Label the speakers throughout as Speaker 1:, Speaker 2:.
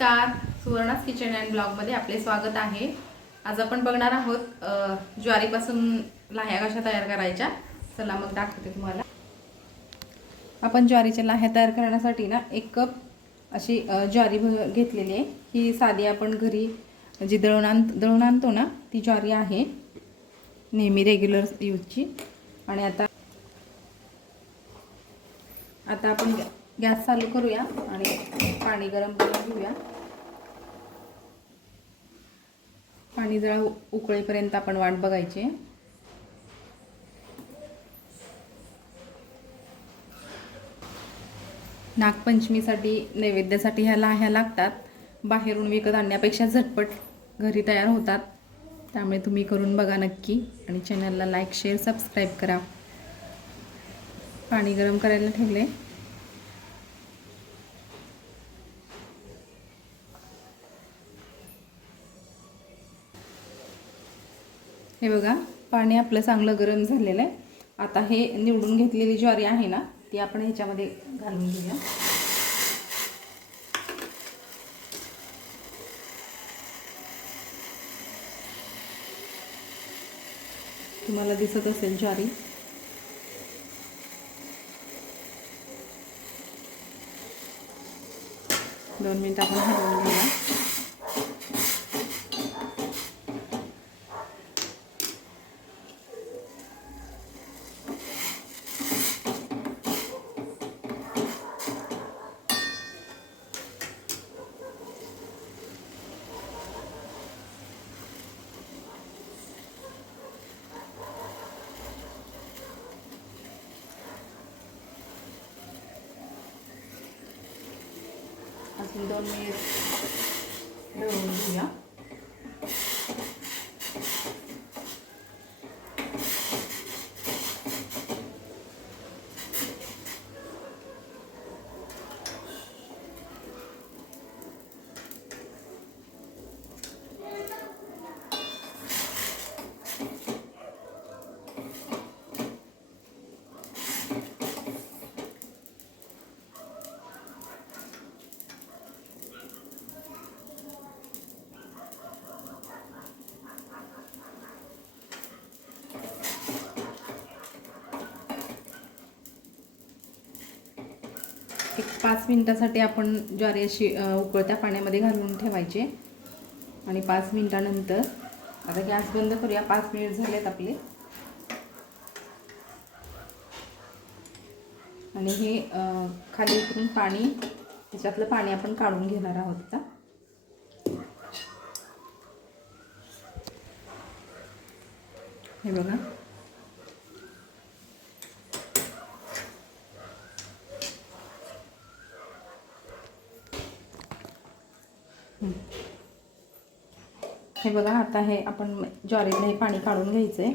Speaker 1: नमस्कार. सुवर्णास kitchen and ब्लॉगमध्ये आपले स्वागत आहे. आज आपण बघणार आहोत ज्वारीपासून लाह्या कशा तयार करायच्या? चला मग दाखवते तुम्हाला. आपण ज्वारीच्या लाह्या तयार करण्यासाठी ना एक कप अशी ज्वारी घेतलेली आहे. ही साधी आपण घरी जी दळून आण दळून आणतो ना ती ज्वारी आहे. नेहमी रेग्युलर यूजची आणि आता आता आपण गॅस चालू करूया आणि पाणी गरम करून घेऊया. पाणी जरा उकळीपर्यंत उकळेपर्यंत आपण वाट बघायची. आहे. नागपंचमीसाठी नैवेद्यासाठी ह्या लाह्या लागतात. बाहेरून विकत आणण्यापेक्षा झटपट घरी तयार होतात. त्यामुळे तुम्ही करून बघा नक्की आणि चॅनलला लाईक शेअर सबस्क्राईब करा. पाणी गरम करायला ठेवले हे बघा पाणी आपलं चांगलं गरम झालेलं आहे. आता हे निवडून घेतलेली ज्वारी आहे ना ती आपण ह्याच्यामध्ये घालून घेऊया. तुम्हाला दिसत असेल ज्वारी. दोन मिनिट आपण हलवून घेऊया. अजून दोन मिनिट ढवळून घेऊया एक पाच मिनिटासाठी आपण ज्वारी अशी उकळत्या पाण्यामध्ये घालून ठेवायचे. आणि पाच मिनटानंतर आता गॅस बंद करूया पाच मिनिट झालेत आपले. आणि हे खाली उतरून पाणी त्याच्यातलं पाणी आपण काढून घेणार आहोत आता. हे बघा. हे बघा आता हे आपण ज्वारीतलं हे पाणी काढून घ्यायचं. आहे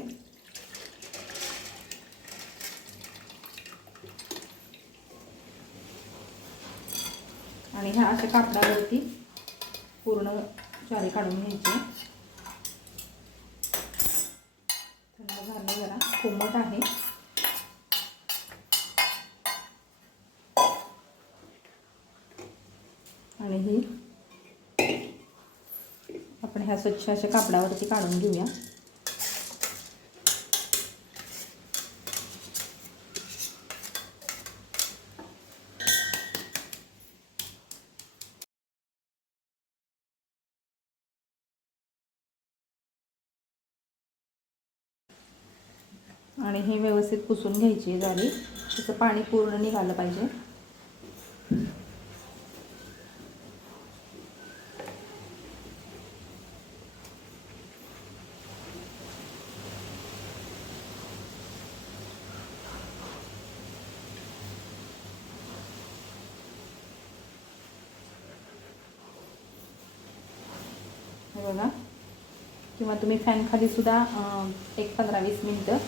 Speaker 1: आणि ह्या अशा कापडावरती पूर्ण ज्वारी काढून घ्यायची. थंड झालं जरा कोमट आहे आणि ही आपण ह्या स्वच्छ अशा कापडावरती काढून घेऊया. आणि हे व्यवस्थित पुसून घ्यायची झाली त्याचं पाणी पूर्ण निघालं पाहिजे. बघा. किंवा तुम्ही फॅन खाली सुद्धा एक पंधरा वीस मिनटं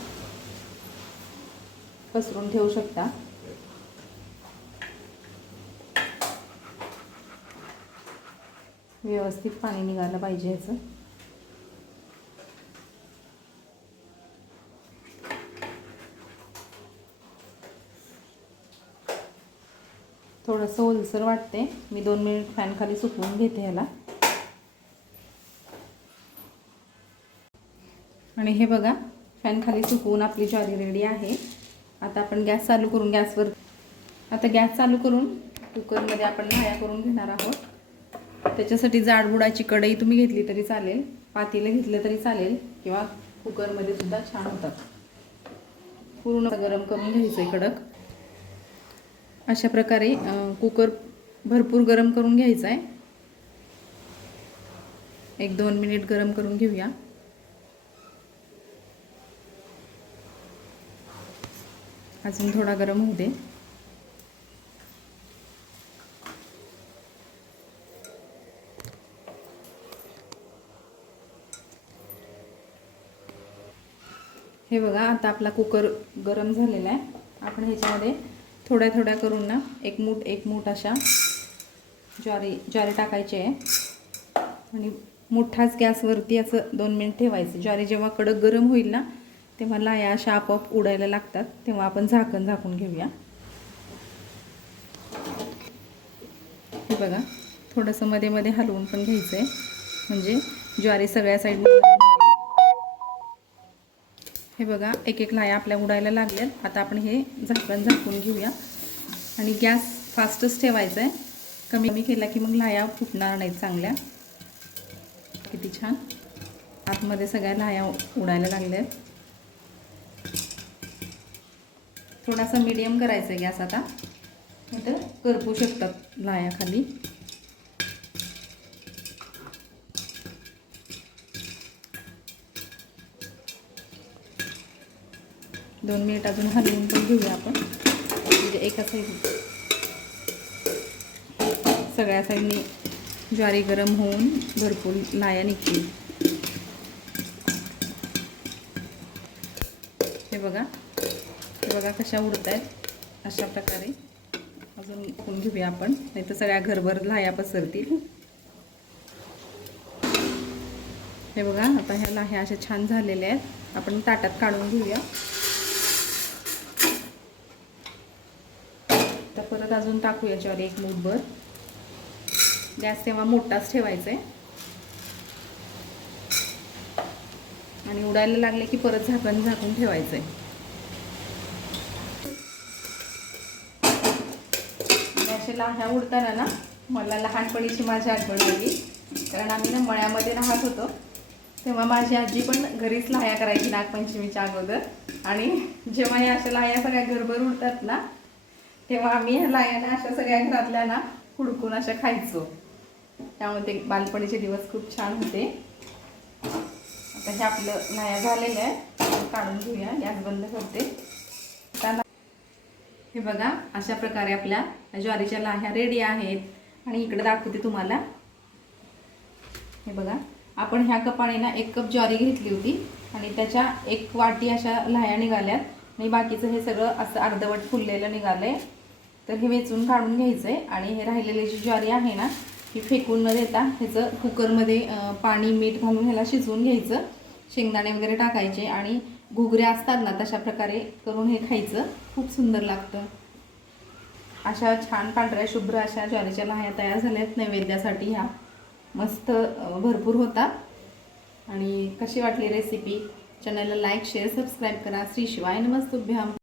Speaker 1: पसरून ठेवू शकता. व्यवस्थित पाणी निघालं पाहिजे ह्याचं थोडंसं ओलसर वाटते मी दोन मिनिट फॅन खाली सुकवून घेते ह्याला आणि हे बघा फॅन खाली सुकवून आपली ज्वारी रेडी आहे. आता आपण गॅस चालू करून गॅसवर आता गॅस चालू करून कुकरमध्ये आपण भाया करून घेणार आहोत. त्याच्यासाठी जाडबुडाची कढई तुम्ही घेतली तरी चालेल. पातेलं घेतलं तरी चालेल. किंवा कुकरमध्ये सुद्धा छान होतात. पूर्ण गरम करून घ्यायचं आहे कडक. अशा प्रकारे कुकर भरपूर गरम करून घ्यायचा आहे एक दोन मिनिट गरम करून घेऊया. अजून थोडा गरम होऊ दे. हे बघा आता आपला कुकर गरम झालेला आहे. आपण ह्याच्यामध्ये थोड्या थोड्या करून ना एक मूठ एक मूठ अशा ज्वारी ज्वारी टाकायची आहे. आणि मोठाच गॅसवरती असं दोन मिनिट ठेवायचं. ज्वारी जेव्हा कडक गरम होईल ना तेव्हा लाया अशा आपोआप उडायला लागतात. तेव्हा आपण झाकण झाकून घेऊया. हे बघा थोडंसं मध्ये मध्ये हलवून पण घ्यायचं आहे म्हणजे ज्वारी सगळ्या साईड हे बघा एक एक लाया आपल्या उडायला लागल्यात. आता आपण हे झाकण झाकून घेऊया. आणि गॅस फास्टच ठेवायचा आहे कमी कमी केला की मग लाया फुटणार नाहीत चांगल्या. किती छान. आतमध्ये सगळ्या लाया उडायला लागल्या आहेत थोडासा मीडियम करायचा आहे गॅस आता. तर करपू शकतात लायाखाली. दोन मिनिट अजून हलवून पण घेऊया आपण. म्हणजे एका साईड सगळ्या साईडनी ज्वारी गरम होऊन भरपूर लाया निघतील. बघा कशा उडत आहेत अशा प्रकारे. अजून टाकून घेऊया आपण. नाही तर सगळ्या घरभर लाह्या पसरतील. हे बघा आता ह्या लाह्या अशा छान झालेल्या आहेत. आपण ताटात काढून घेऊया. तर परत अजून टाकूया याच्यावर एक मूठभर. गॅस तेव्हा मोठाच ठेवायचा आहे आणि उडायला लागले की परत झाकण झाकून ठेवायचं आहे असे लाह्या उडताना ना मला लहानपणीची माझी आठवण आली. कारण आम्ही ना मळ्यामध्ये राहत होतो. तेव्हा माझी आजी पण घरीच लाह्या करायची नागपंचमीच्या अगोदर. आणि जेव्हा या अशा लाह्या सगळ्या घरभर उडतात ना तेव्हा आम्ही ह्या लाह्याना अशा सगळ्या घरातल्या ना हुडकून अशा खायचो. त्यामुळे बालपणीचे दिवस खूप छान होते. आता हे आपलं लाया झालेलं आहे. काढून घेऊया. गॅस बंद करते. त्यांना हे बघा अशा प्रकारे आपल्या ज्वारीच्या लाह्या रेडी आहेत. आणि इकडे दाखवते तुम्हाला. हे बघा आपण ह्या कपाने ना एक कप ज्वारी घेतली होती आणि त्याच्या एक वाटी अशा लाह्या निघाल्यात. आणि बाकीचं हे सगळं असं अर्धवट फुललेलं निघालंय. तर हे वेचून काढून घ्यायचं आहे आणि हे राहिलेली जी ज्वारी आहे ना ही फेकून न देता ह्याचं कुकरमध्ये पाणी मीठ घालून ह्याला शिजवून घ्यायचं. शेंगदाणे वगैरे टाकायचे आणि घुगऱ्या असतात ना तशा प्रकारे करून हे खायचं. खूप सुंदर लागतं. अशा छान पांढऱ्या शुभ्र अशा ज्वारीच्या लाह्या तयार झाल्या आहेत नैवेद्यासाठी ह्या. मस्त भरपूर होतात. आणि कशी वाटली रेसिपी चॅनलला लाईक शेअर सबस्क्राईब करा. श्री शिवाय नमस्तुभ्याम.